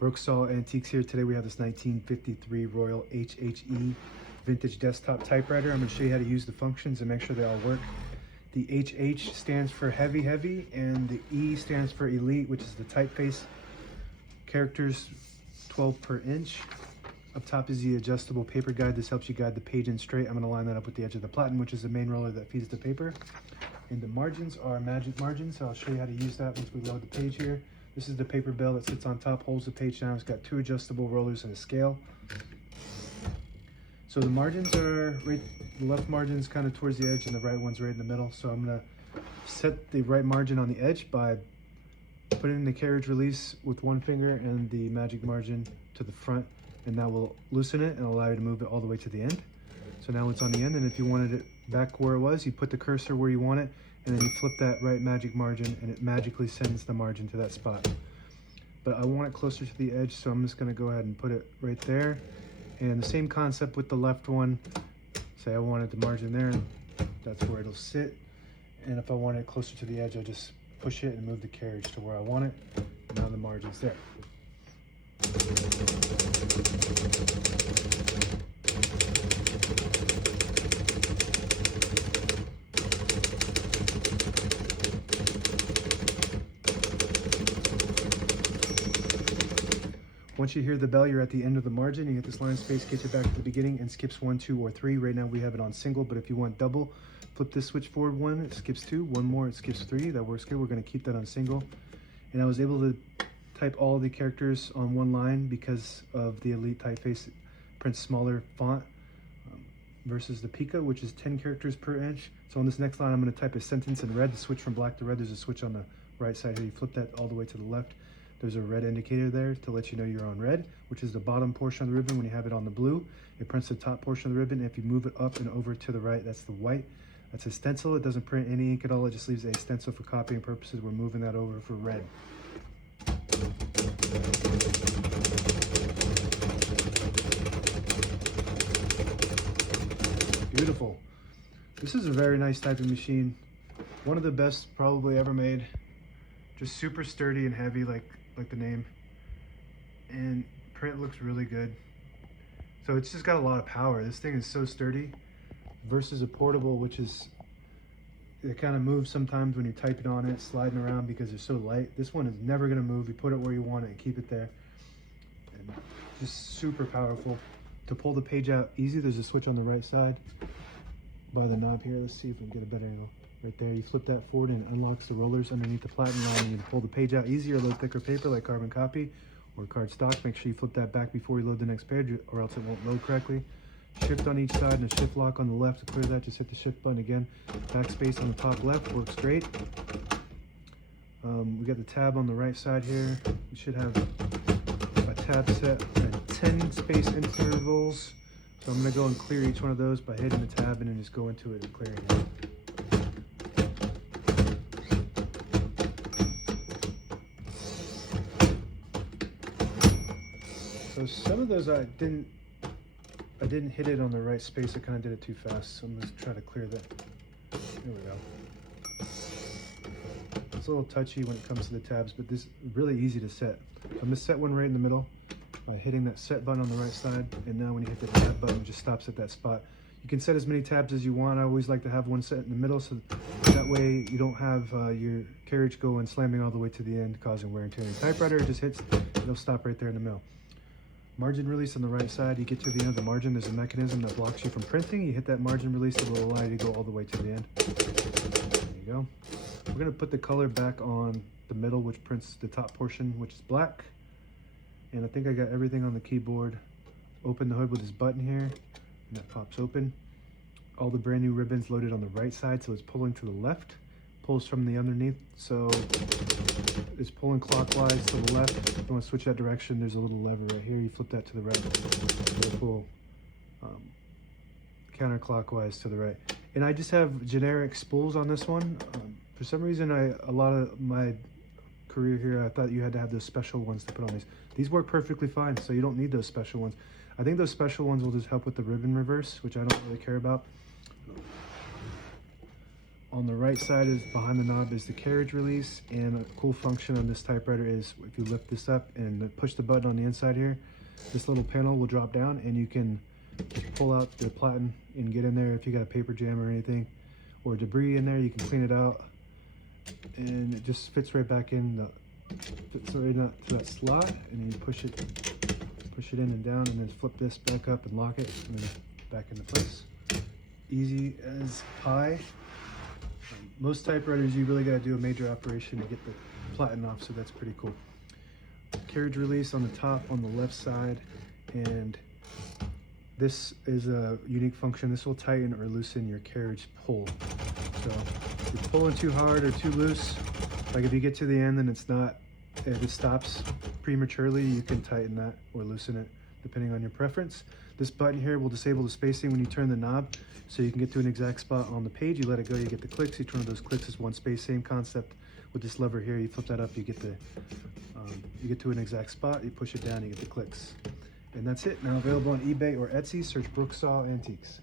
Brooksaw Antiques here. Today we have this 1953 Royal HHE vintage desktop typewriter. I'm going to show you how to use the functions and make sure they all work. The HH stands for heavy, and the E stands for elite, which is the typeface. Characters 12 per inch. Up top is the adjustable paper guide. This helps you guide the page in straight. I'm going to line that up with the edge of the platen, which is the main roller that feeds the paper. And the margins are magic margins, so I'll show you how to use that once we load the page here. This is the paper bell that sits on top, holds the page down. It's got two adjustable rollers and a scale. So the margins are right, the left margin's kind of towards the edge and the right one's right in the middle. So I'm gonna set the right margin on the edge by putting the carriage release with one finger and the magic margin to the front, and that will loosen it and allow you to move it all the way to the end. So now it's on the end, and if you wanted it back where it was, you put the cursor where you want it, and then you flip that right magic margin and it magically sends the margin to that spot. But I want it closer to the edge, so I'm just going to go ahead and put it right there. And the same concept with the left one. Say I wanted the margin there, and that's where it'll sit. And if I want it closer to the edge, I just push it and move the carriage to where I want it. And now the margin's there. Once you hear the bell, you're at the end of the margin. You get this line of space, gets you back to the beginning, and skips 1, 2, or 3. Right now we have it on single, but if you want double, flip this switch forward 1, it skips 2, 1 more, it skips 3. That works good. We're going to keep that on single. And I was able to type all the characters on one line because of the Elite typeface. It prints smaller font versus the Pica, which is 10 characters per inch. So on this next line, I'm going to type a sentence in red to switch from black to red. There's a switch on the right side here. You flip that all the way to the left. There's a red indicator there to let you know you're on red, which is the bottom portion of the ribbon. When you have it on the blue, it prints the top portion of the ribbon. If you move it up and over to the right, that's the white. That's a stencil. It doesn't print any ink at all. It just leaves a stencil for copying purposes. We're moving that over for red. Beautiful. This is a very nice typing machine. One of the best probably ever made. Just super sturdy and heavy like the name. And print looks really good. So it's just got a lot of power. This thing is so sturdy versus a portable, which is, it kind of moves sometimes when you're typing on it, sliding around because it's so light. This one is never gonna move. You put it where you want it and keep it there. And just super powerful. To pull the page out easy, there's a switch on the right side by the knob here. Let's see if we can get a better angle. Right there, you flip that forward and it unlocks the rollers underneath the platen line. You can pull the page out easier, load thicker paper like carbon copy or card stock. Make sure you flip that back before you load the next page or else it won't load correctly. Shift on each side and a shift lock on the left. To clear that, just hit the shift button again. Backspace on the top left works great. We got the tab on the right side here. We should have a tab set at 10 space intervals. So I'm going to go and clear each one of those by hitting the tab and then just go into it and clearing it. So some of those I didn't hit it on the right space. I kind of did it too fast. So I'm going to try to clear that. There we go. It's a little touchy when it comes to the tabs, but this is really easy to set. I'm going to set one right in the middle by hitting that set button on the right side. And now when you hit the tab button, it just stops at that spot. You can set as many tabs as you want. I always like to have one set in the middle so that way you don't have your carriage going slamming all the way to the end, causing wear and tear. Your typewriter just hits, it'll stop right there in the middle. Margin release on the right side. You get to the end of the margin, there's a mechanism that blocks you from printing. You hit that margin release, it will allow you to go all the way to the end. There you go. We're going to put the color back on the middle, which prints the top portion, which is black. And I think I got everything on the keyboard. Open the hood with this button here, and that pops open. All the brand new ribbons loaded on the right side, so it's pulling to the left. Pulls from the underneath, so it's pulling clockwise to the left. If you want to switch that direction, there's a little lever right here. You flip that to the right. It'll pull counterclockwise to the right. And I just have generic spools on this one. For some reason, a lot of my career here, I thought you had to have those special ones to put on these. These work perfectly fine, so you don't need those special ones. I think those special ones will just help with the ribbon reverse, which I don't really care about. On the right side is behind the knob is the carriage release, and a cool function on this typewriter is if you lift this up and push the button on the inside here, this little panel will drop down and you can just pull out the platen and get in there. If you got a paper jam or anything or debris in there, you can clean it out, and it just fits right back in fits right to that slot, and then you push it in and down, and then flip this back up and lock it, and then back into place. Easy as pie. Most typewriters, you really got to do a major operation to get the platen off, so that's pretty cool. Carriage release on the top on the left side, and this is a unique function. This will tighten or loosen your carriage pull. So if you're pulling too hard or too loose, like if you get to the end and if it stops prematurely, you can tighten that or loosen it depending on your preference. This button here will disable the spacing when you turn the knob, so you can get to an exact spot on the page. You let it go, you get the clicks. Each one of those clicks is one space. Same concept with this lever here. You flip that up, you get to an exact spot. You push it down, you get the clicks. And that's it. Now available on eBay or Etsy. Search Brooksaw Antiques.